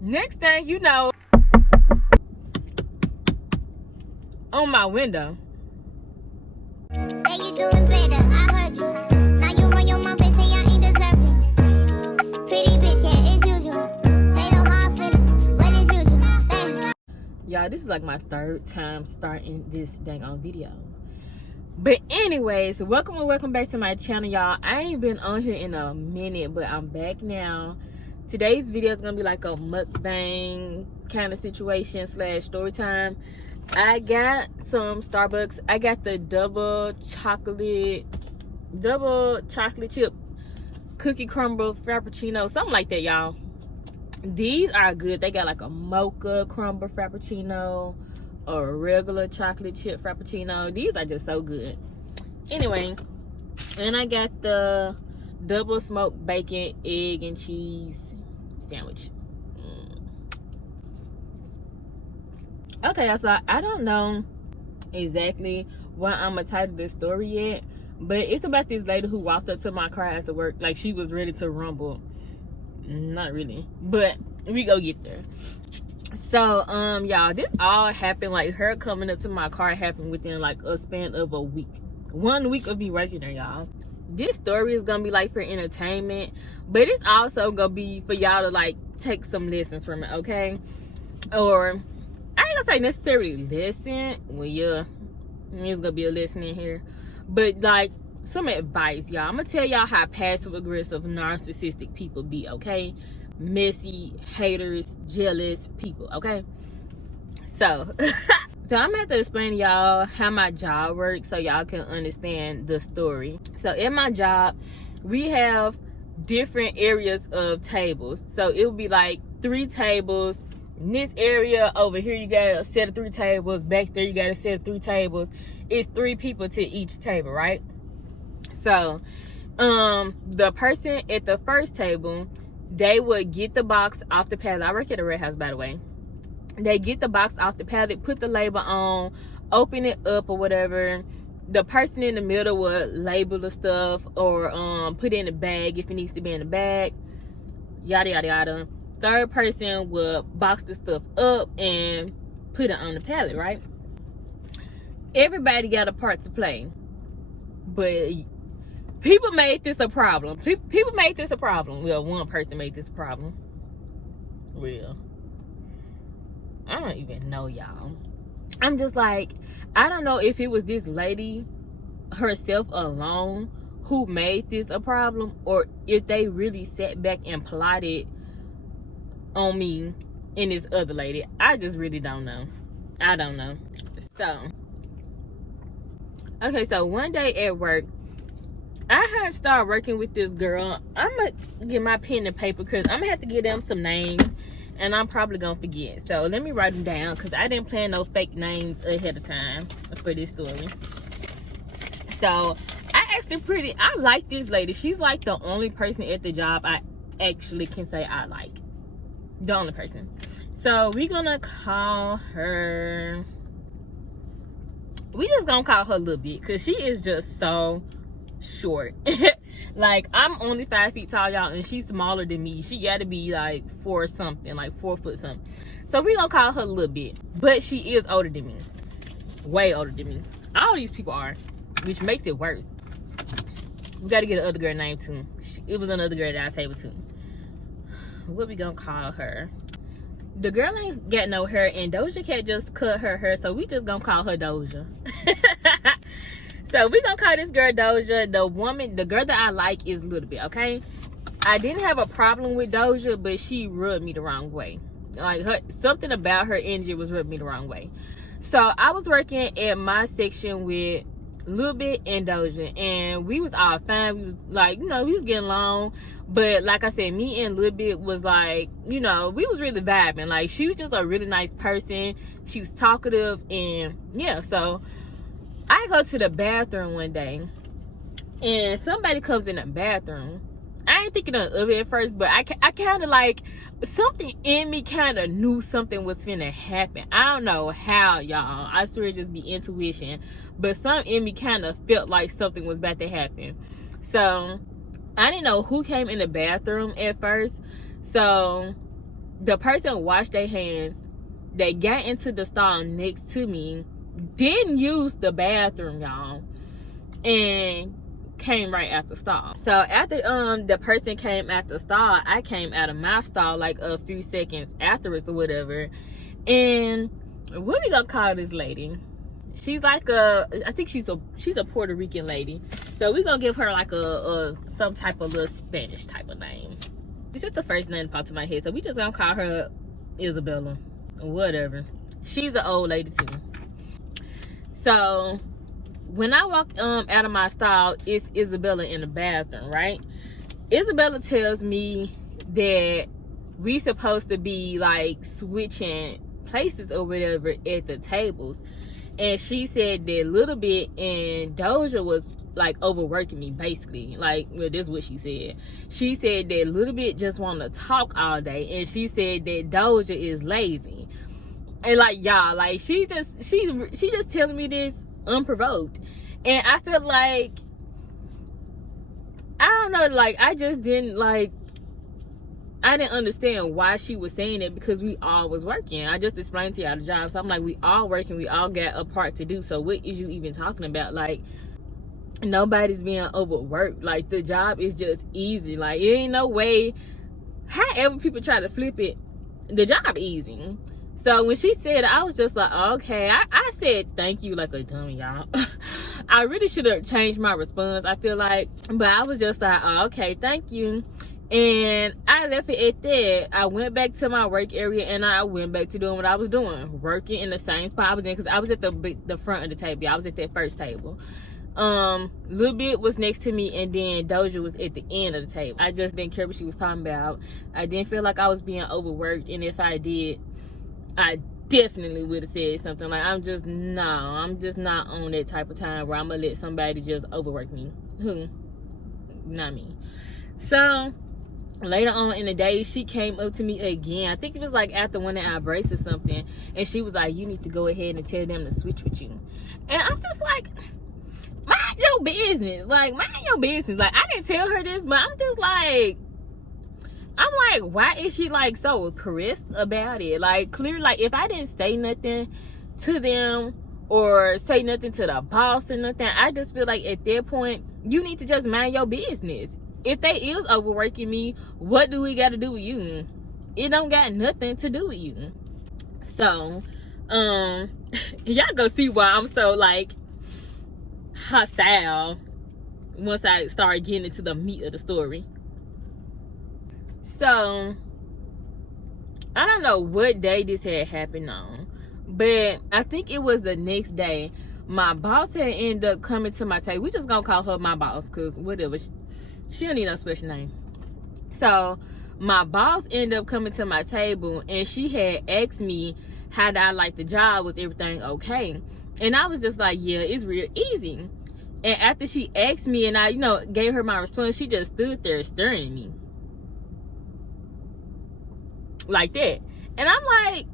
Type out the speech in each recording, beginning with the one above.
Next thing you know, on my window. Say you doing better, I heard you. Now you run your mouth and say I ain't deserving. Pretty bitch, yeah, it's usual. Say no hard feelings, but it's mutual. Damn. Y'all, this is like my third time starting this dang on video. But anyways, welcome back to my channel, y'all. I ain't been on here in a minute, but I'm back now. Today's video is gonna be like a mukbang kind of situation slash story time. I got some Starbucks. I got the double chocolate chip cookie crumble frappuccino, something like that, y'all. These are good. They got like a mocha crumble frappuccino or a regular chocolate chip frappuccino. These are just so good. Anyway, and I got the double smoked bacon, egg, and cheese sandwich. Okay, so I don't know exactly what I'm gonna title this story yet, but it's about this lady who walked up to my car after work like she was ready to rumble. Not really, but we go get there. So y'all, this all happened, like her coming up to my car happened within like a span of a week. 1 week of me working there, y'all. This story is gonna be like for entertainment, but it's also gonna be for y'all to like take some lessons from it, okay? Or I ain't gonna say necessarily listen. Well, yeah, there's gonna be a lesson in here, but like some advice, y'all. I'm gonna tell y'all how passive aggressive narcissistic people be, okay? Messy, haters, jealous people, okay? So so I'm gonna have to explain to y'all how my job works so y'all can understand the story. So in my job, we have different areas of tables. So it would be like 3 tables. In this area over here, you got a set of 3 tables. Back there, you got a set of 3 tables. It's 3 people to each table, right? So the person at the first table, they would get the box off the pallet. I work at a red house, by the way. They get the box off the pallet, put the label on, open it up or whatever. The person in the middle would label the stuff or put it in the bag if it needs to be in the bag, yada yada yada. Third person would box the stuff up and put it on the pallet, right? Everybody got a part to play, but people made this a problem. People made this a problem. Well, one person made this a problem. Well, I don't even know, y'all. I'm just like, I don't know if it was this lady herself alone who made this a problem, or if they really sat back and plotted on me and this other lady. I just really don't know. I don't know. So, okay, so one day at work, I had started working with this girl. I'm gonna get my pen and paper because I'm gonna have to give them some names and I'm probably gonna forget. So let me write them down because I didn't plan no fake names ahead of time for this story. So I like this lady. She's like the only person at the job I actually can say I like. The only person. So we're gonna call her, we just gonna call her a little bit because she is just so short. Like, I'm only 5 feet tall, y'all, and she's smaller than me. She gotta be like 4 something, like 4 foot something. So we gonna call her a little bit, but she is older than me, way older than me. All these people are, which makes it worse. We gotta get another girl name too. It was another girl at our table too. What we gonna call her? The girl ain't got no hair, and Doja Cat just cut her hair, so we just gonna call her Doja. So we gonna call this girl Doja. The girl that I like is a little bit, okay? I didn't have a problem with Doja, but she rubbed me the wrong way. Like, something about her energy was rubbing me the wrong way. So I was working at my section with Lil Bit and Doja, and we was all fine. We was like, you know, we was getting along. But like I said, me and Lil Bit was like, you know, we was really vibing. Like, she was just a really nice person. She was talkative, and yeah, so I go to the bathroom one day and somebody comes in the bathroom. I ain't thinking of it at first, but I kind of like, something in me kind of knew something was finna happen. I don't know how, y'all. I swear it just be intuition. But something in me kind of felt like something was about to happen. So I didn't know who came in the bathroom at first. So the person washed their hands, they got into the stall next to me, didn't use the bathroom, y'all, and came right out the stall. So after the person came out the stall, I came out of my stall like a few seconds afterwards or whatever. And what we gonna call this lady? She's like I think she's a Puerto Rican lady. So we gonna give her like a some type of little Spanish type of name. It's just the first name that popped to my head. So we just gonna call her Isabella or whatever. She's an old lady too. So when I walked out of my stall, it's Isabella in the bathroom, right? Isabella tells me that we supposed to be like switching places or whatever at the tables. And she said that Little Bit and Doja was like overworking me, basically. Like, well, this is what she said. She said that Little Bit just want to talk all day, and she said that Doja is lazy. And like, y'all, like she just telling me this unprovoked. And I feel like, I don't know, like I just didn't like, I didn't understand why she was saying it, because we all was working. I just explained to y'all the job. So I'm like, we all working, we all got a part to do. So what is you even talking about? Like, nobody's being overworked. Like, the job is just easy. Like, it ain't no way, however people try to flip it, the job easy. So when she said it, I was just like, okay. I said thank you like a dummy, y'all. I really should have changed my response, I feel like. But I was just like, oh, okay, thank you. And I left it at that. I went back to my work area, and I went back to doing what I was doing, working in the same spot I was in, because I was at the front of the table. I was at that first table. Little Bit was next to me, and then Doja was at the end of the table. I just didn't care what she was talking about. I didn't feel like I was being overworked, and if I did, I definitely would have said something. Like, I'm just not on that type of time where I'm gonna let somebody just overwork me. Not me. So later on in the day, she came up to me again. I think it was like after one of our breaks or something, and she was like, you need to go ahead and tell them to switch with you. And I'm just like, mind your business. Like, mind your business. Like, I didn't tell her this, but I'm just like, why is she like so pressed about it? Like, clearly, like, if I didn't say nothing to them or say nothing to the boss or nothing, I just feel like at that point, you need to just mind your business. If they is overworking me, what do we got to do with you? It don't got nothing to do with you. So, y'all go see why I'm so like hostile once I start getting into the meat of the story. So, I don't know what day this had happened on, but I think it was the next day. My boss had ended up coming to my table. We just gonna call her my boss, because whatever. She don't need no special name. So my boss ended up coming to my table, and she had asked me how did I like the job, was everything okay? And I was just like, yeah, it's real easy. And after she asked me and I, gave her my response, she just stood there staring at me like that. And I'm like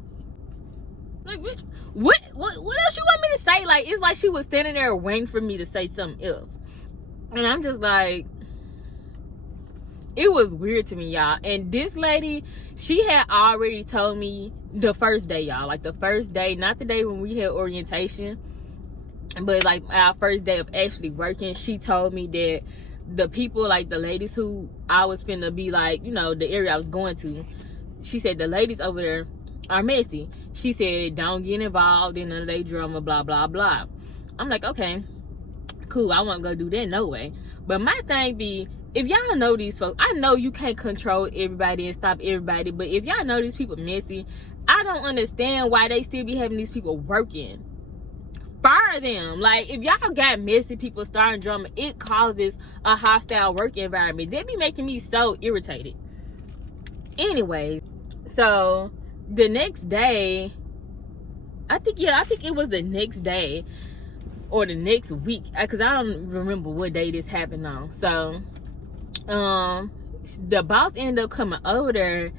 what else you want me to say? Like, it's like she was standing there waiting for me to say something else. And I'm just like, it was weird to me, y'all. And this lady, she had already told me the first day, y'all. Like, the first day, not the day when we had orientation, but like our first day of actually working, she told me that the people, like the ladies who I was finna be like, the area I was going to, she said the ladies over there are messy. She said, don't get involved in none of their drama, blah, blah, blah. I'm like, okay, cool. I won't go do that, no way. But my thing be, if y'all know these folks, I know you can't control everybody and stop everybody, but if y'all know these people messy, I don't understand why they still be having these people working. Fire them. Like, if y'all got messy people starting drama, it causes a hostile work environment. They be making me so irritated. Anyway, so the next day, I think it was the next day or the next week, because I don't remember what day this happened on. So the boss ended up coming over there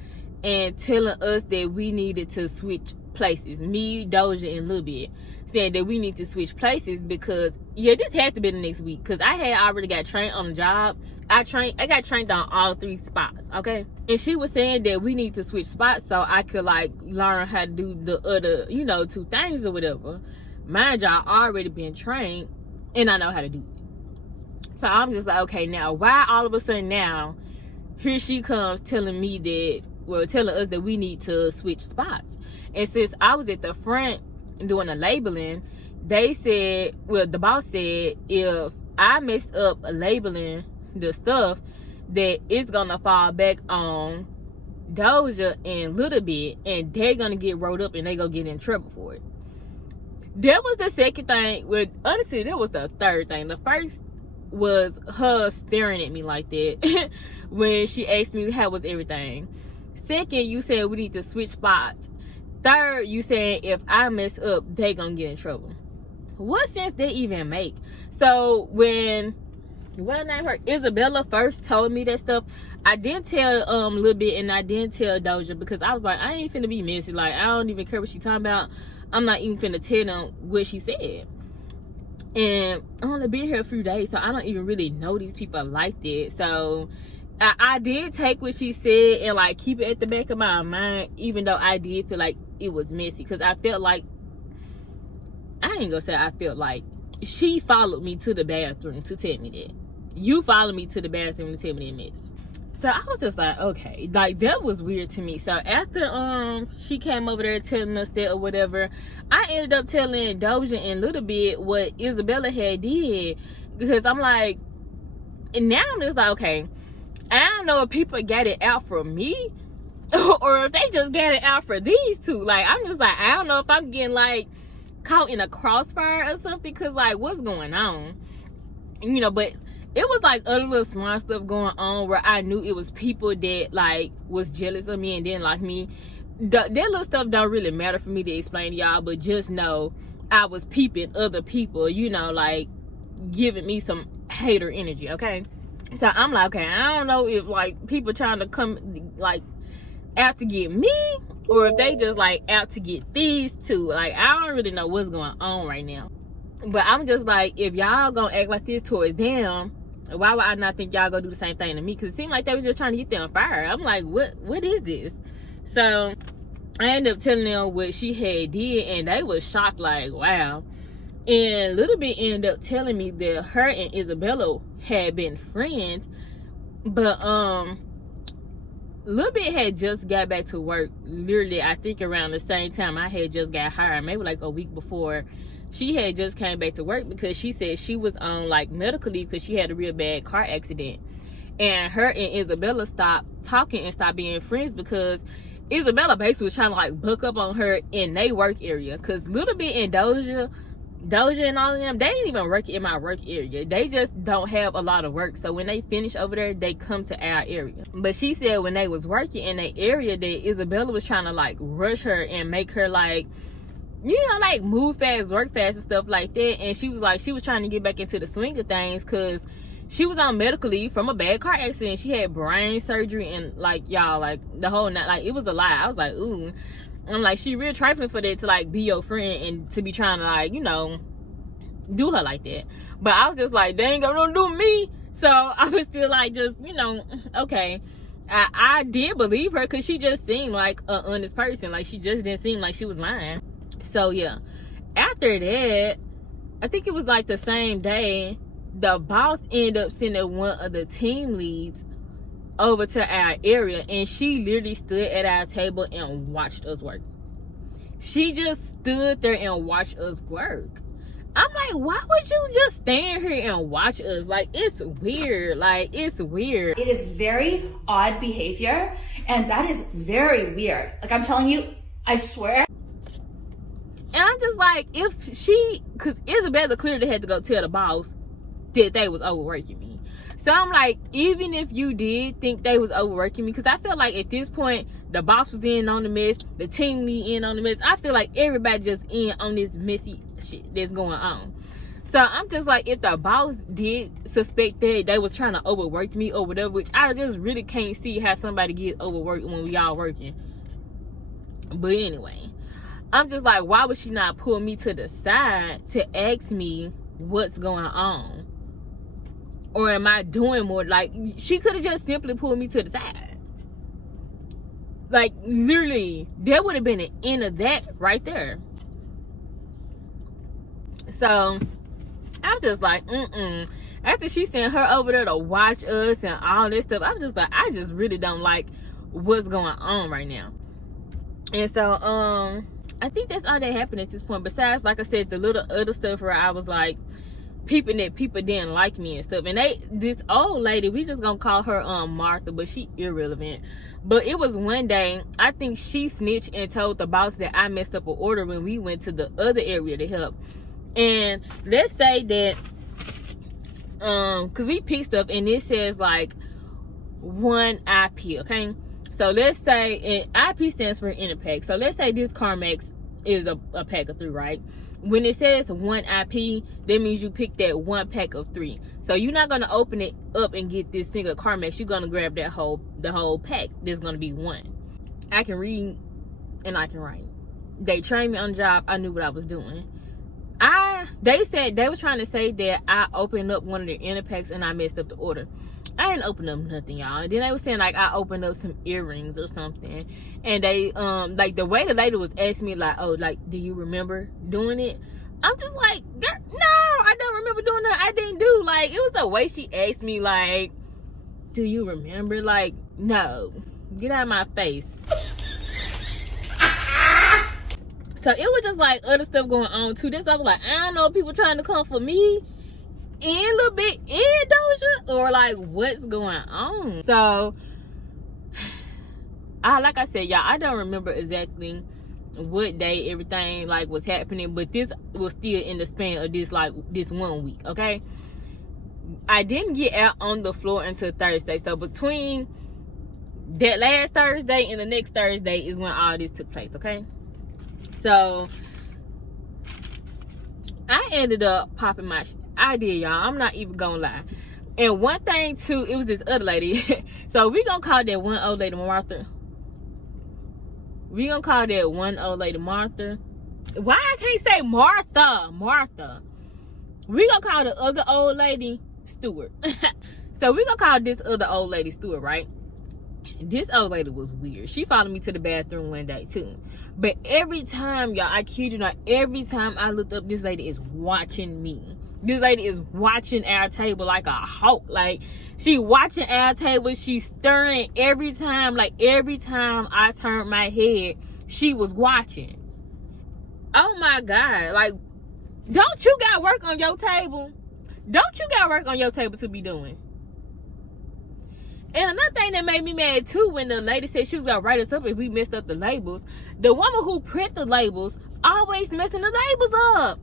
and telling us that we needed to switch places. Me, Doja, and Lil Bit said that we need to switch places because, yeah, this had to be the next week because I had already got trained on the job. I got trained on all 3 spots, okay? And she was saying that we need to switch spots so I could, like, learn how to do the other, 2 things or whatever. Mind y'all, already been trained and I know how to do it. So I'm just like, okay, now why all of a sudden now here she comes telling me that, well, telling us that we need to switch spots. And since I was at the front doing the labeling, they said, well, the boss said if I messed up labeling the stuff, that it's gonna fall back on Doja and Little Bit, and they're gonna get rolled up and they gonna get in trouble for it. That was the second thing. Well, honestly, that was the third thing. The first was her staring at me like that when she asked me how was everything. Second, you said we need to switch spots. Third, you said if I mess up, they gonna get in trouble. What sense they even make? So when what I named her Isabella first told me that stuff, I didn't tell Lil Bit and I didn't tell Doja because I was like, I ain't finna be messy. Like, I don't even care what she talking about. I'm not even finna tell them what she said. And I only been here a few days, so I don't even really know these people like that. So I did take what she said and like keep it at the back of my mind, even though I did feel like it was messy. Because I felt like, I ain't gonna say I felt like, she followed me to the bathroom to tell me that. You followed me to the bathroom to tell me that mess. So I was just like, okay, like that was weird to me. So after she came over there telling us that or whatever, I ended up telling Doja and Little Bit what Isabella had did, because I'm like, and now I'm just like, okay, I don't know if people got it out for me or if they just got it out for these two. Like, I'm just like, I don't know if I'm getting like caught in a crossfire or something, because like what's going on, but it was like other little small stuff going on where I knew it was people that like was jealous of me and didn't like me. That little stuff don't really matter for me to explain to y'all, but just know I was peeping other people, like giving me some hater energy, okay? So I'm like, okay, I don't know if like people trying to come like out to get me or if they just like out to get these two. Like, I don't really know what's going on right now. But I'm just like, if y'all gonna act like this towards them, why would I not think y'all gonna do the same thing to me? Because it seemed like they were just trying to get them on fire. I'm like, what is this? So I ended up telling them what she had did, and they was shocked, like, wow. And Little Bit ended up telling me that her and Isabella had been friends, but Little Bit had just got back to work, literally I think around the same time I had just got hired, maybe like a week before. She had just came back to work because she said she was on like medical leave because she had a real bad car accident. And her and Isabella stopped talking and stopped being friends because Isabella basically was trying to like book up on her in their work area. Because Little Bit and Doja and all of them, they ain't even work in my work area. They just don't have a lot of work. So when they finish over there, they come to our area. But she said when they was working in that area that Isabella was trying to like rush her and make her like, like move fast, work fast and stuff like that. And she was like, she was trying to get back into the swing of things because she was on medical leave from a bad car accident. She had brain surgery and like, y'all, like the whole night, like it was a lie. I was like, ooh. I'm like, she real trifling for that to like be your friend and to be trying to like, do her like that. But I was just like, they ain't gonna do me. So I was still like, just, okay. I did believe her because she just seemed like an honest person. Like, she just didn't seem like she was lying. So yeah, after that, I think it was like the same day, the boss ended up sending one of the team leads over to our area, and she literally stood at our table and watched us work. She just stood there and watched us work. I'm like, why would you just stand here and watch us? Like, it's weird. Like, it's weird. It is very odd behavior, and that is very weird. Like, I'm telling you, I swear. And I'm just like, because Isabella clearly had to go tell the boss that they was overworking me. So I'm like, even if you did think they was overworking me, because I feel like at this point, the boss was in on the mess, the team lead in on the mess. I feel like everybody just in on this messy shit that's going on. So I'm just like, if the boss did suspect that they was trying to overwork me or whatever, which I just really can't see how somebody get overworked when we all working. But anyway, I'm just like, why would she not pull me to the side to ask me what's going on? Or am I doing more? Like, she could have just simply pulled me to the side. Like, literally, there would have been an end of that right there. So, I'm just like, After she sent her over there to watch us and all this stuff, I'm just like, I just really don't like what's going on right now. And so, I think that's all that happened at this point. Besides, like I said, the little other stuff where I was like, peeping that people didn't like me and stuff. And this old lady, we just gonna call her Martha, but she irrelevant. But it was one day, I think she snitched and told the boss that I messed up an order when we went to the other area to help. And let's say that because we picked stuff and it says like 1 IP, okay? So let's say, and IP stands for in a pack. So let's say this Carmex is a pack of 3, right? When it says 1 IP, that means you pick that 1 pack of 3. So you're not gonna open it up and get this single Carmex. You're gonna grab the whole pack. There's gonna be 1. I can read and I can write. They trained me on the job. I knew what I was doing. They said they were trying to say that I opened up one of the inner packs and I messed up the order. I didn't open up nothing, y'all. And then they were saying like I opened up some earrings or something. And they like the way the lady was asking me like, oh, like, do you remember doing it? I'm just like, no, I don't remember doing that. I didn't do. Like, it was the way she asked me like, do you remember? Like, no, get out of my face. So it was just like other stuff going on too. This I was like, I don't know if people trying to come for me in a little bit in Doja or like what's going on. So like I said, y'all, I don't remember exactly what day everything like was happening, but this was still in the span of this 1 week, okay? I didn't get out on the floor until Thursday. So between that last Thursday and the next Thursday is when all this took place, okay? So I ended up popping my I did, y'all. I'm not even gonna lie. And one thing too, it was this other lady. So we gonna call that one old lady Martha. We gonna call that one old lady Martha. Why I can't say Martha? We gonna call the other old lady Stewart. So we gonna call this other old lady Stewart, right? This old lady was weird. She followed me to the bathroom one day too. But every time, y'all, I kid you not, every time I looked up, this lady is watching me. This lady is watching our table like a hawk. Like, she watching our table. She's stirring every time. Like, every time I turned my head, she was watching. Oh my God. Like, don't you got work on your table? Don't you got work on your table to be doing? And another thing that made me mad too, when the lady said she was gonna write us up if we messed up the labels, the woman who print the labels always messing the labels up.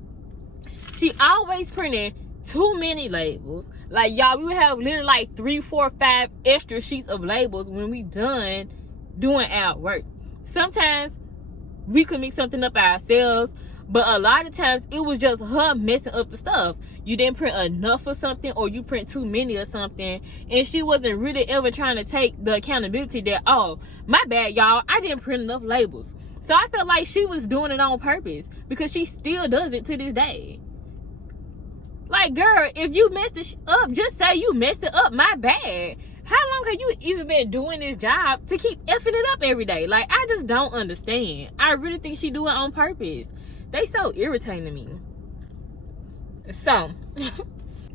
She always printing too many labels. Like, y'all, we would have literally like 3, 4, 5 extra sheets of labels when we done doing our work. Sometimes we could mix something up ourselves, but a lot of times it was just her messing up the stuff. You didn't print enough or something, or you print too many or something, and she wasn't really ever trying to take the accountability that, oh, my bad, y'all, I didn't print enough labels. So I felt like she was doing it on purpose, because she still does it to this day. Like, girl, if you messed it up, just say you messed it up, my bad. How long have you even been doing this job to keep effing it up every day? Like, I just don't understand. I really think she do it on purpose. They so irritating to me. So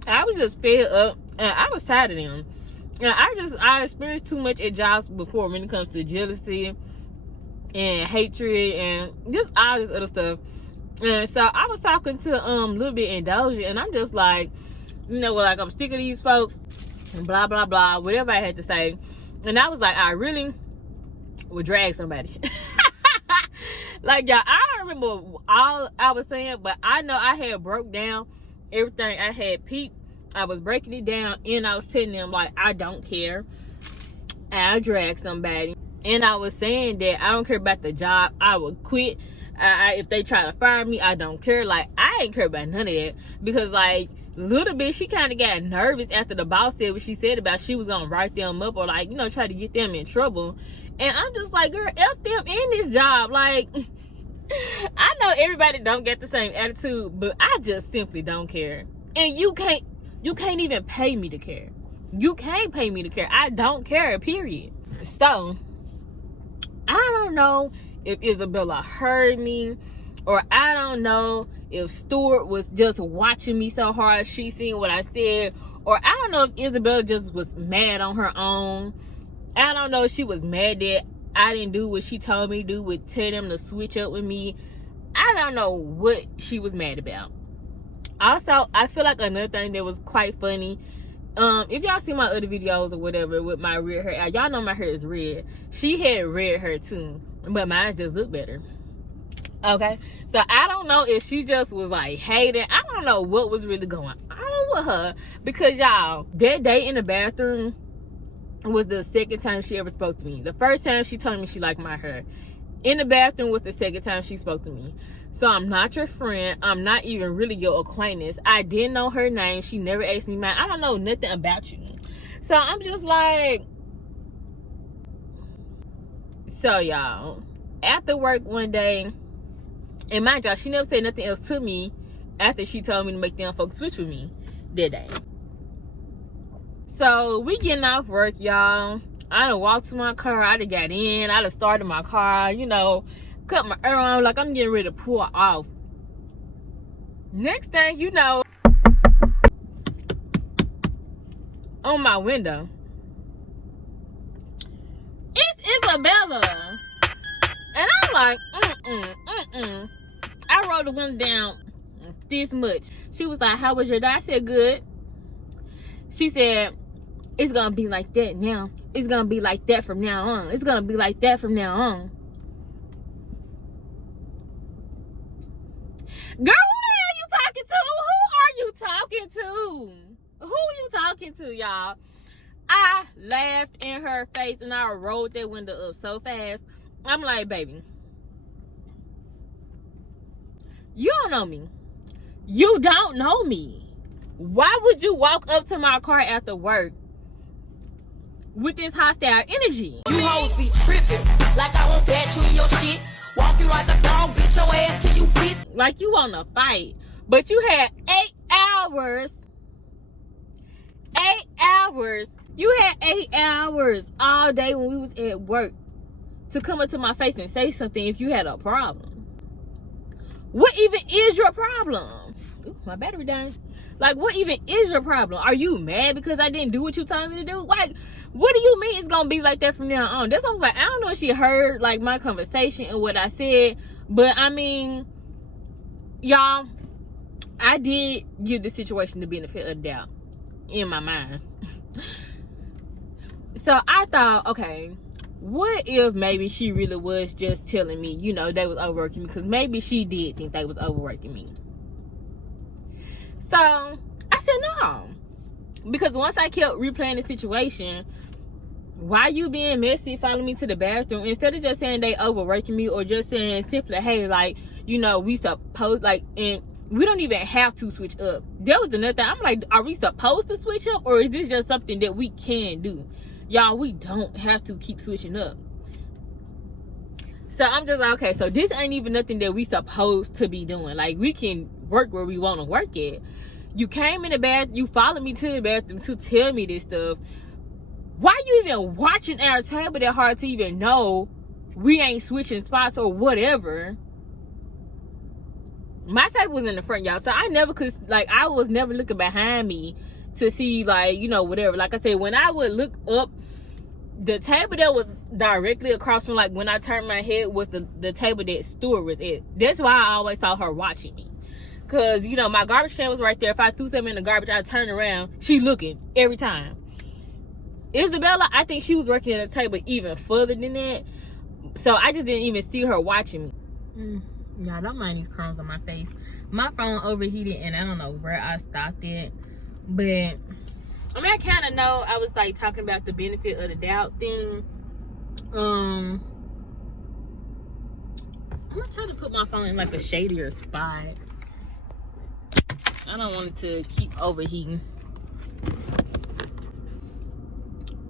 I was just fed up and I was tired of them. And I experienced too much at jobs before when it comes to jealousy and hatred and just all this other stuff. And so I was talking to Little Bit and Doja, and I'm just like, you know, like, I'm sick of these folks and blah blah blah, whatever I had to say. And I was like, I really would drag somebody. Like, y'all, I don't remember all I was saying, but I know I had broke down everything. I had peeped. I was breaking it down, and I was telling them, like, I don't care. I'll drag somebody. And I was saying that I don't care about the job. I would quit. If they try to fire me, I don't care. Like, I ain't care about none of that. Because, like, Little Bit, she kind of got nervous after the boss said what she said about she was going to write them up or, like, you know, try to get them in trouble. And I'm just like, girl, F them in this job. Like, I know everybody don't get the same attitude, but I just simply don't care. And you can't even pay me to care. You can't pay me to care. I don't care, period. So I don't know if Isabella heard me, or I don't know if Stuart was just watching me so hard she seen what I said, or I don't know if Isabella just was mad on her own. I don't know if she was mad that I didn't do what she told me to do with tell them to switch up with me. I don't know what she was mad about. Also, I feel like another thing that was quite funny, if y'all see my other videos or whatever with my red hair, y'all know my hair is red. She had red hair too, but mine just looked better. Okay, so I don't know if she just was like hating. I don't know what was really going on with her, because y'all, that day in the bathroom was the second time she ever spoke to me. The first time she told me she liked my hair. In the bathroom was the second time she spoke to me. So I'm not your friend. I'm not even really your acquaintance. I didn't know her name. She never asked me mine. I don't know nothing about you. So I'm just like, so y'all, after work one day, and mind y'all, she never said nothing else to me after she told me to make them folks switch with me that day. So we getting off work, y'all. I done walked to my car. I done got in. I done started my car, you know, cut my air on like I'm getting ready to pull off. Next thing you know, on my window, it's Isabella. And I'm like, I rolled the window down this much. She was like, how was your day? I said, good. She said, it's gonna be like that now. It's gonna be like that from now on. It's gonna be like that from now on. Girl, who the hell you talking to? Who are you talking to? Who are you talking to, y'all? I laughed in her face and I rolled that window up so fast. I'm like, baby, you don't know me. You don't know me. Why would you walk up to my car after work with this hostile energy? You hoes be tripping like I won't bat you in your shit. Walk you like a dog, beat your ass till you piss. Like you want to fight. But you had 8 hours. 8 hours. You had 8 hours all day when we was at work to come up to my face and say something if you had a problem. What even is your problem? Ooh, my battery died. Like, what even is your problem? Are you mad because I didn't do what you told me to do? Like, what do you mean it's gonna be like that from now on? That's what I was like, I don't know if she heard like my conversation and what I said, but I mean, y'all, I did give the situation the benefit of the doubt in my mind. So I thought, okay, what if maybe she really was just telling me, you know, they was overworking me? Because maybe she did think they was overworking me. So I said no, because once I kept replaying the situation, why you being messy, following me to the bathroom, instead of just saying they overworking me, or just saying simply, hey, like, you know, we supposed, like, and we don't even have to switch up. There was another thing. I'm like, are we supposed to switch up, or is this just something that we can do? Y'all, we don't have to keep switching up. So I'm just like, okay, so this ain't even nothing that we supposed to be doing. Like, we can work where we want to work at. You came in the bath, you followed me to the bathroom to tell me this stuff. Why you even watching our table that hard to even know we ain't switching spots or whatever? My table was in the front, y'all, so I never could, like, I was never looking behind me to see, like, you know, whatever. Like I said, when I would look up, the table that was directly across from, like, when I turned my head was the table that Stuart was at. That's why I always saw her watching me. Because, you know, my garbage can was right there. If I threw something in the garbage, I'd turn around. She looking every time. Isabella, I think she was working at a table even further than that. So I just didn't even see her watching me. Y'all, don't mind these crumbs on my face. My phone overheated and I don't know where I stopped it. But, I mean, I kind of know. I was, like, talking about the benefit of the doubt thing. I'm going to try to put my phone in, like, a shadier spot. I don't want it to keep overheating.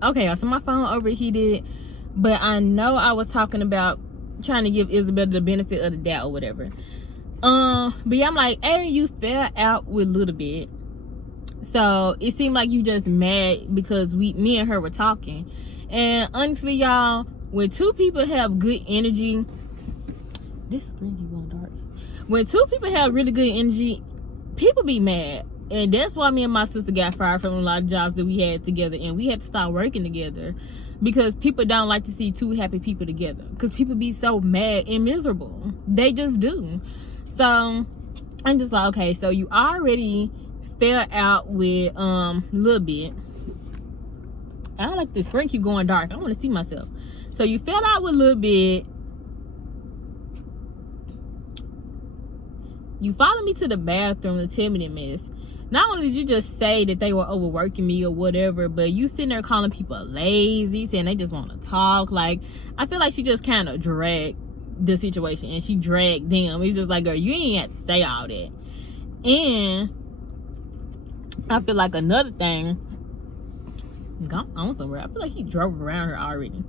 Okay, y'all, so my phone overheated, but I know I was talking about trying to give Isabella the benefit of the doubt or whatever. But yeah, I'm like, hey, you fell out with Little Bit. So it seemed like you just mad because me and her were talking. And honestly, y'all, when two people have good energy, this screen keep going dark. When two people have really good energy, people be mad. And that's why me and my sister got fired from a lot of jobs that we had together, and we had to start working together, because people don't like to see two happy people together, because people be so mad and miserable. They just do. So I'm just like, okay, so you already fell out with Little Bit. I don't like this screen keep going dark. I want to see myself. So you fell out with Little Bit. You followed me to the bathroom to tell me that mess. Not only did you just say that they were overworking me or whatever, but you sitting there calling people lazy, saying they just want to talk. Like, I feel like she just kind of dragged the situation, and she dragged them. It's just like, girl, you ain't have to say all that. And I feel like another thing, gone on somewhere. I feel like he drove around her already.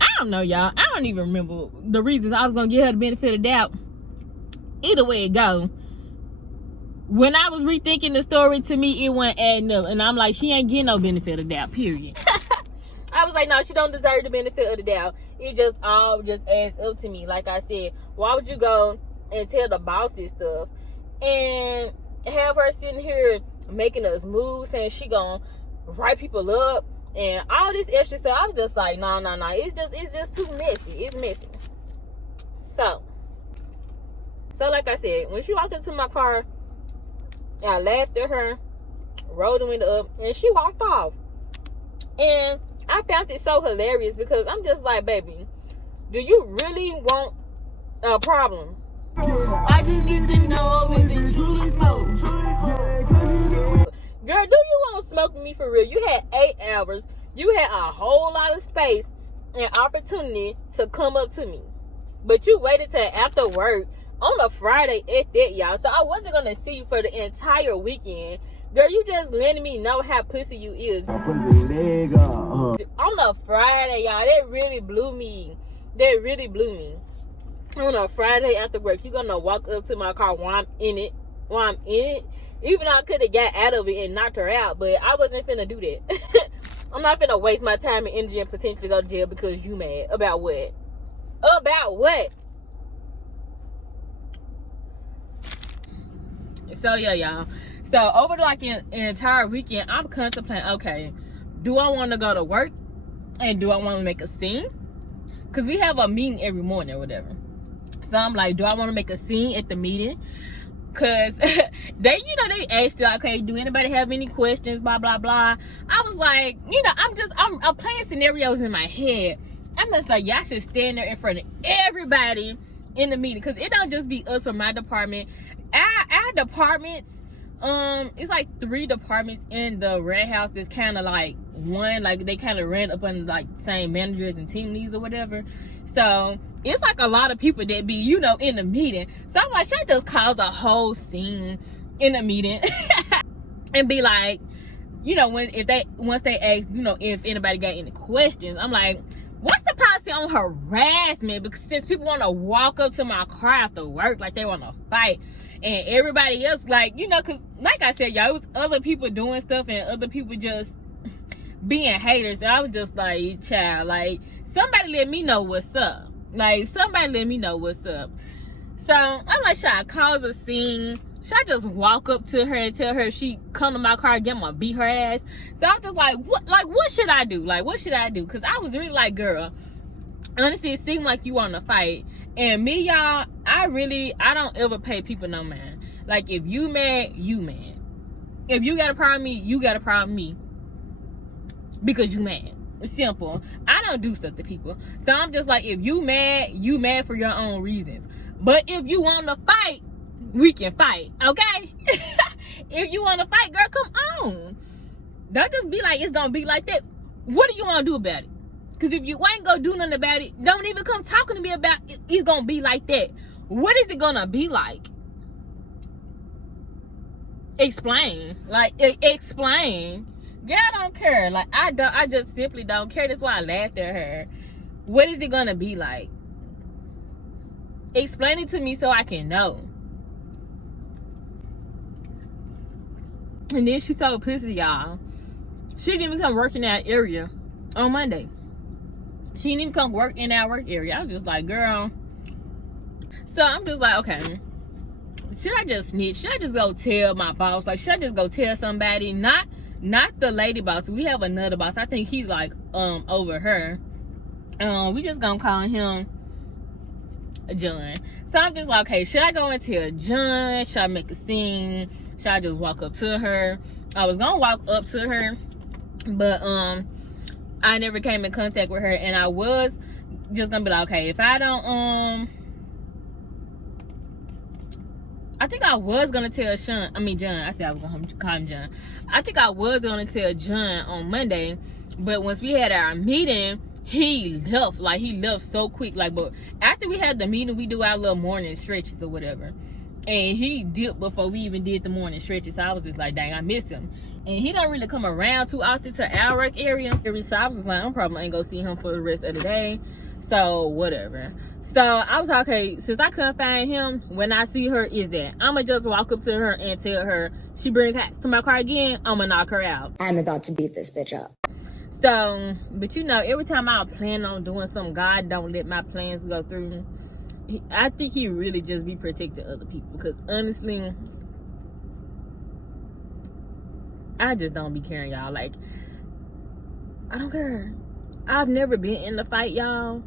I don't know, y'all. I don't even remember the reasons I was gonna give her the benefit of the doubt. Either way it go, when I was rethinking the story, to me it wasn't adding up, and I'm like, she ain't getting no benefit of the doubt, period. I was like, no, she don't deserve the benefit of the doubt. It just all just adds up to me. Like I said, why would you go and tell the boss this stuff and have her sitting here making us moves, saying she gonna write people up and all this extra stuff? I was just like, no. It's just too messy. It's messy. So like I said, when she walked into my car, I laughed at her, rolled the window up, and she walked off. And I found it so hilarious, because I'm just like, baby, do you really want a problem? I just need to know if it's truly smoke. Girl, do you want to smoke with me for real? You had 8 hours. You had a whole lot of space and opportunity to come up to me. But you waited till after work on a Friday at that, y'all. So I wasn't going to see you for the entire weekend. Girl, you just letting me know how pussy you is. On a Friday, y'all. That really blew me. On a Friday after work, you gonna walk up to my car while I'm in it. Even though I could have got out of it and knocked her out, but I wasn't finna do that. I'm not finna waste my time and energy and potentially go to jail because you mad. About what? So yeah, y'all. So over like an entire weekend, I'm contemplating, okay, do I want to go to work and do I want to make a scene? Because we have a meeting every morning or whatever. So I'm like, do I want to make a scene at the meeting? Because they asked you, okay, do anybody have any questions, blah, blah, blah. I was like, I'm playing scenarios in my head. I'm just like, y'all should stand there in front of everybody in the meeting. Because it don't just be us from my department. Our departments, it's like 3 departments in the red house that's kind of like one, like they kind of ran up under like same managers and team leads or whatever. So it's like a lot of people that be, in the meeting. So I'm like, should I just cause a whole scene in the meeting and be like, once they ask, if anybody got any questions, I'm like, what's the policy on harassment? Because since people want to walk up to my car after work, like they want to fight, and everybody else, like, because like I said, y'all, it was other people doing stuff and other people just being haters. And I was just like, child, like, somebody let me know what's up. Like, somebody let me know what's up. So I'm like, should I cause a scene? Should I just walk up to her and tell her she come to my car and gonna beat her ass? So I'm just like, what should I do? Like, what should I do? Because I was really like, girl, honestly, it seemed like you want to fight. And me, y'all, I don't ever pay people no mind. Like, if you mad, you mad. If you got a problem with me, you got a problem with me. Because you mad. It's simple. I don't do stuff to people. So I'm just like, if you mad for your own reasons. But if you want to fight, we can fight, okay? If you want to fight, girl, come on. Don't just be like, it's going to be like that. What do you want to do about it? Because if you ain't going to do nothing about it, don't even come talking to me about it. It's going to be like that. What is it going to be like? Explain. Like, explain. Girl, I don't care. Like, I just simply don't care. That's why I laughed at her. What is it gonna be like? Explain it to me so I can know. And then she's so pissed, y'all. She didn't even come work in that area on Monday. She didn't even come work in that work area. I was just like, girl. So I'm just like, okay, should I just snitch? Should I just go tell my boss? Like, should I just go tell somebody? Not the lady boss. We have another boss. I think he's like over her. We just gonna call him John. So I'm just like, okay, should I go and tell John? Should I make a scene? Should I just walk up to her? I was gonna walk up to her, but I never came in contact with her, and I was just gonna be like, okay, if I don't I think I was gonna tell John. I said I was gonna call him John. I think I was gonna tell John on Monday, but once we had our meeting, he left. Like, he left so quick. Like, but after we had the meeting, we do our little morning stretches or whatever, and he dipped before we even did the morning stretches. So I was just like, dang, I missed him. And he don't really come around too often to our work area. So I was just like, I'm probably ain't gonna see him for the rest of the day. So whatever. So I was like, okay, since I couldn't find him, when I see her, is that I'ma just walk up to her and tell her she brings hats to my car again, I'ma knock her out. I'm about to beat this bitch up. So, but you know, every time I plan on doing something, God don't let my plans go through. I think he really just be protecting other people, because honestly, I just don't be caring, y'all. Like, I don't care. I've never been in the fight, y'all,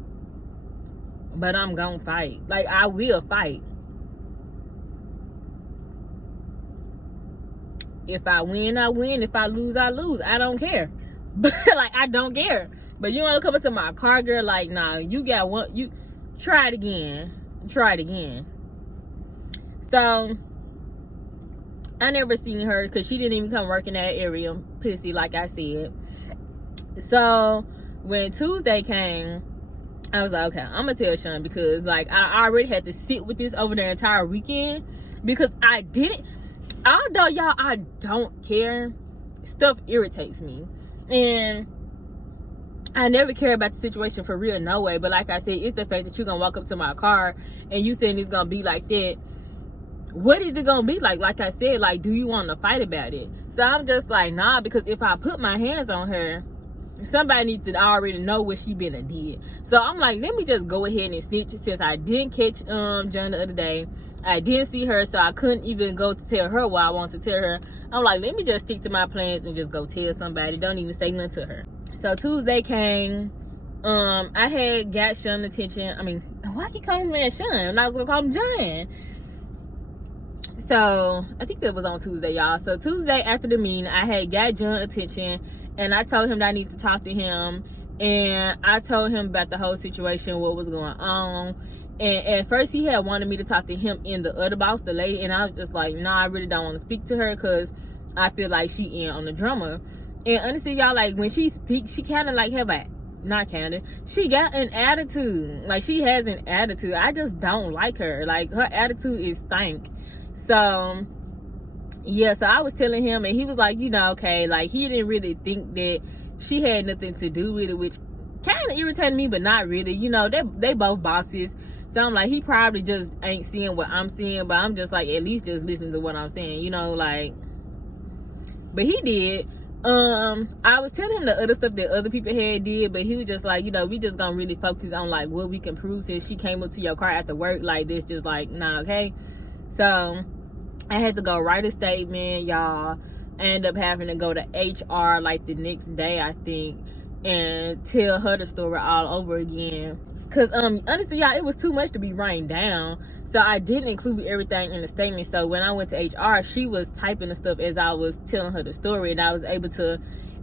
but I'm gonna fight. Like, I will fight. If I win, I win. If I lose, I lose. I don't care. But like, I don't care. But you want to come into my car, girl? Like, nah, you got one. You try it again. Try it again. So I never seen her because she didn't even come work in that area. Pissy, like I said. So when Tuesday came, I was like, okay, I'm gonna tell Sean, because like I already had to sit with this over the entire weekend, because I didn't. Although, y'all, I don't care, stuff irritates me, and I never care about the situation for real, no way. But like I said, it's the fact that you're gonna walk up to my car and you saying it's gonna be like that. What is it gonna be like? Like I said, like, do you want to fight about it? So I'm just like, nah, because if I put my hands on her, somebody needs to already know what she been and did. So I'm like, let me just go ahead and snitch, since I didn't catch John the other day. I didn't see her, so I couldn't even go to tell her what I wanted to tell her. I'm like, let me just stick to my plans and just go tell somebody. Don't even say nothing to her. So Tuesday came. I had got Sean attention. I mean, why he calling me Sean? And I was gonna call him John. So I think that was on Tuesday, y'all. So Tuesday after the meeting, I had got John attention, and I told him that I need to talk to him, and I told him about the whole situation, what was going on. And at first he had wanted me to talk to him and the other boss, the lady, and I was just like, nah, I really don't want to speak to her, because I feel like she in on the drama. And honestly, y'all, like, when she speaks, she kind of like have a, not kind of, she got an attitude. Like, she has an attitude. I just don't like her. Like, her attitude is stank. So yeah, so I was telling him, and he was like, you know, okay, like, he didn't really think that she had nothing to do with it, which kind of irritated me, but not really. You know, they both bosses. So I'm like, he probably just ain't seeing what I'm seeing, but I'm just like, at least just listen to what I'm saying, you know, like. But he did. I was telling him the other stuff that other people had did, but he was just like, you know, we just gonna really focus on like what we can prove, since she came up to your car after work like this, just like, nah, okay. So I had to go write a statement, y'all. I ended up having to go to HR like the next day, I think, and tell her the story all over again. Cause honestly, y'all, it was too much to be writing down, so I didn't include everything in the statement. So when I went to HR, she was typing the stuff as I was telling her the story, and I was able to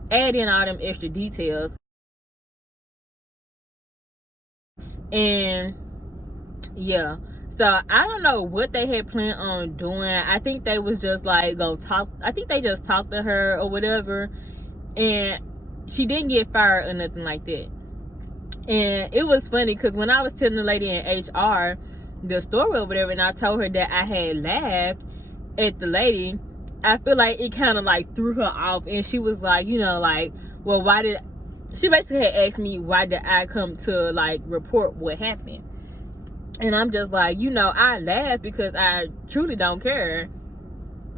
add in all them extra details. And yeah, so I don't know what they had planned on doing. I think they was just like gonna talk. I think they just talked to her or whatever, and she didn't get fired or nothing like that. And it was funny, because when I was telling the lady in HR the story or whatever, and I told her that I had laughed at the lady, I feel like it kind of like threw her off, and she was like, you know, like, well, why did she basically had asked me why did I come to like report what happened. And I'm just like, you know, I laugh because I truly don't care.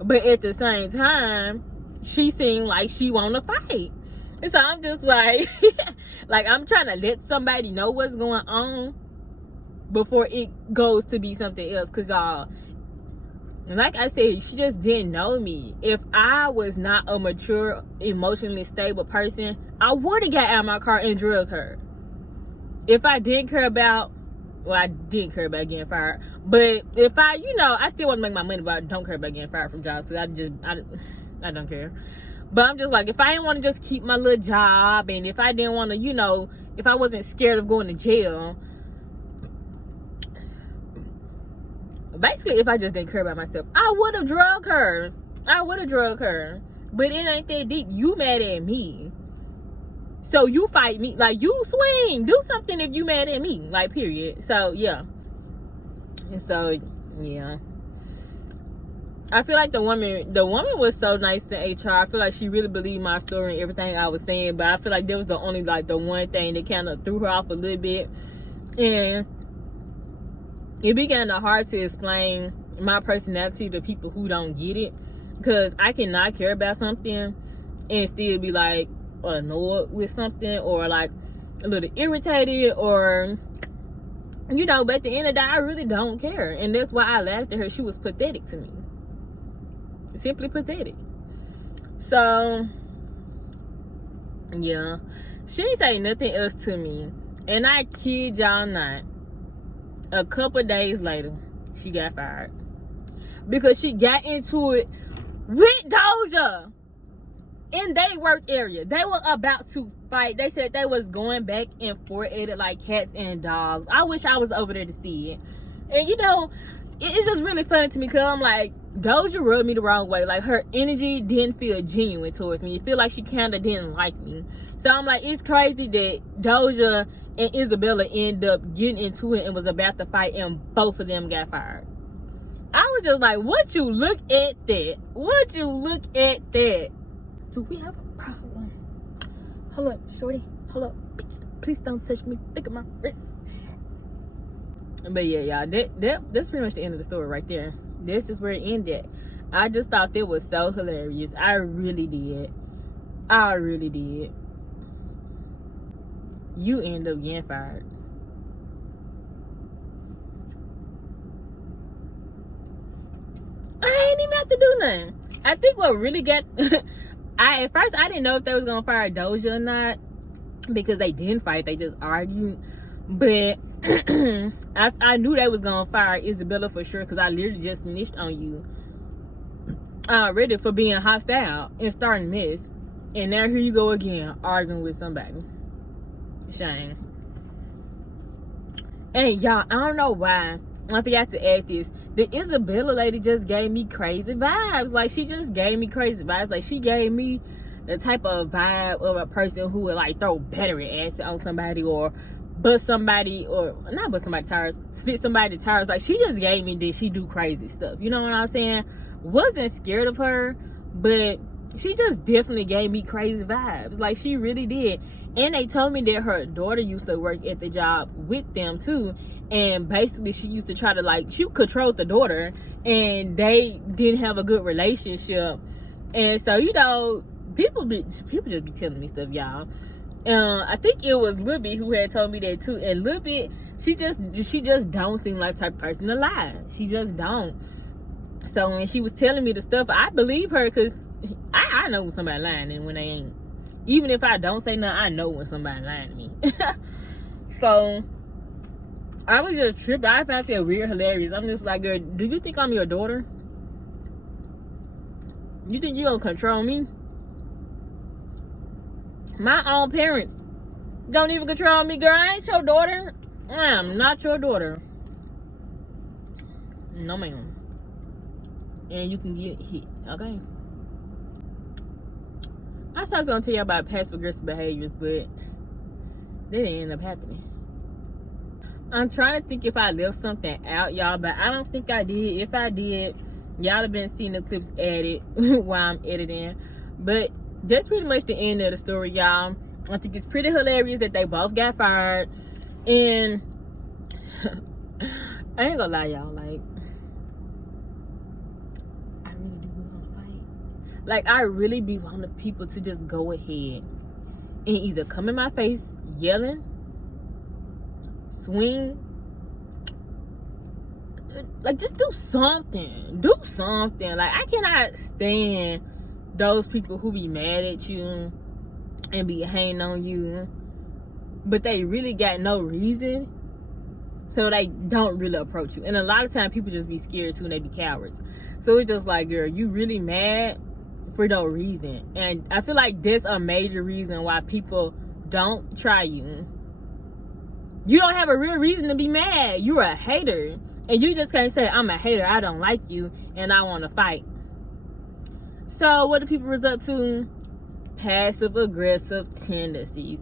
But at the same time, she seemed like she want to fight. And so I'm just like, like I'm trying to let somebody know what's going on before it goes to be something else. Because y'all, like I said, she just didn't know me. If I was not a mature, emotionally stable person, I would have got out of my car and drugged her. If I didn't care about, well, I didn't care about getting fired. But if I, you know, I still want to make my money, but I don't care about getting fired from jobs. Because I don't care. But I'm just like, if I didn't want to just keep my little job, and if I didn't want to, you know, if I wasn't scared of going to jail, basically, if I just didn't care about myself, I would have drugged her. But it ain't that deep. You mad at me. So you fight me. Like, you swing. Do something if you mad at me. Like, period. So, yeah. And so, yeah. I feel like the woman was so nice to HR. I feel like she really believed my story and everything I was saying. But I feel like that was the only, like, the one thing that kind of threw her off a little bit. And it began hard to explain my personality to people who don't get it. Because I cannot care about something and still be, like, annoyed with something, or like a little irritated, or, you know, but at the end of the day, I really don't care. And that's why I laughed at her. She was pathetic to me. Simply pathetic. So, yeah. She didn't say nothing else to me. And I kid y'all not, a couple days later, she got fired. Because she got into it with Doja in their work area. They were about to fight. They said they was going back and forth at it like cats and dogs. I wish I was over there to see it. And, you know, it's just really funny to me because I'm like, Doja rubbed me the wrong way. Like, her energy didn't feel genuine towards me. It feel like she kind of didn't like me. So I'm like, it's crazy that Doja and Isabella end up getting into it and was about to fight, and both of them got fired. I was just like, would you look at that? Would you look at that? Do we have a problem? Hold up, shorty. Hold up, bitch. Please don't touch me. Look at my wrist. But yeah, y'all, that's pretty much the end of the story right there. This is where it ended. I just thought that was so hilarious. I really did. You end up getting fired. I ain't even have to do nothing. I think what really got at first I didn't know if they was gonna fire Doja or not, because they didn't fight, they just argued. But I knew they was gonna fire Isabella for sure, because I literally just snitched on you already for being hostile and starting this, and now here you go again arguing with somebody. Shame. And y'all, I don't know why I forgot to add this. The Isabella lady just gave me crazy vibes. Like, she just gave me crazy vibes. Like, she gave me the type of vibe of a person who would, like, throw battery acid on somebody, or bust somebody, or not bust somebody's tires, split somebody's tires. Like, she just gave me this. She do crazy stuff. You know what I'm saying? Wasn't scared of her, but she just definitely gave me crazy vibes. Like, she really did. And they told me that her daughter used to work at the job with them too. And basically she used to try to, like, she controlled the daughter, and they didn't have a good relationship. And so, you know, people just be telling me stuff, y'all. I think it was Lil B who had told me that too. And Lil B, she just don't seem like the type of person to lie. She just don't. So when she was telling me the stuff, I believe her, because I know when somebody lying and when they ain't. Even if I don't say nothing, I know when somebody lying to me. So I was just tripping. I found that weird, hilarious. I'm just like, girl, do you think I'm your daughter? You think you gonna control me? My own parents don't even control me, girl. I ain't your daughter. I am not your daughter. No, ma'am. And you can get hit, okay? I thought I was gonna tell you about passive aggressive behaviors, but that didn't end up happening. I'm trying to think if I left something out, y'all, but I don't think I did. If I did, y'all have been seeing the clips added while I'm editing. But that's pretty much the end of the story, y'all. I think it's pretty hilarious that they both got fired. And I ain't gonna lie, y'all, like, I really do want to fight. Like, I really be wanting people to just go ahead and either come in my face yelling, swing, like, just do something. Do something. Like, I cannot stand those people who be mad at you and be hating on you, but they really got no reason, so they don't really approach you. And a lot of times people just be scared too, and they be cowards. So it's just like, girl, you really mad for no reason. And I feel like that's a major reason why people don't try you. You don't have a real reason to be mad. You're a hater, and you just can't say, I'm a hater, I don't like you, and I want to fight. So what do people resort to? Passive aggressive tendencies.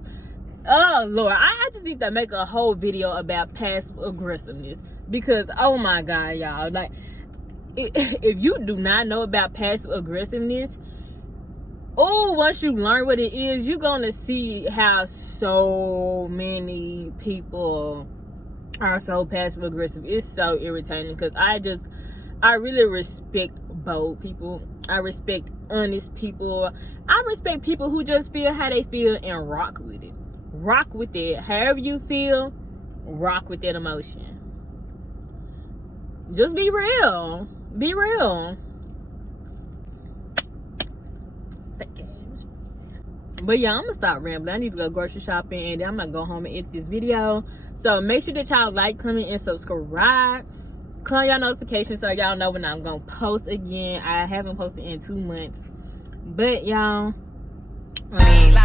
Oh Lord, I just need to make a whole video about passive aggressiveness, because oh my God, y'all, like, if you do not know about passive aggressiveness, once you learn what it is, you're gonna see how so many people are so passive aggressive. It's so irritating, because I really respect bold people. I respect honest people. I respect people who just feel how they feel and rock with it. Rock with it. However you feel, rock with that emotion. Just be real. Be real. But yeah, I'm gonna stop rambling. I need to go grocery shopping, and then I'm gonna go home and edit this video. So make sure that y'all like, comment, and subscribe. Click on y'all notifications so y'all know when I'm gonna post again. I haven't posted in 2 months, but y'all, yeah,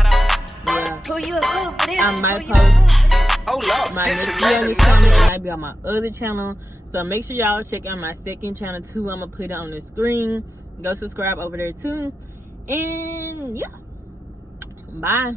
I might post my next video on this channel. It might be on my other channel, so make sure y'all check out my second channel too. I'm gonna put it on the screen. Go subscribe over there too, and yeah, bye.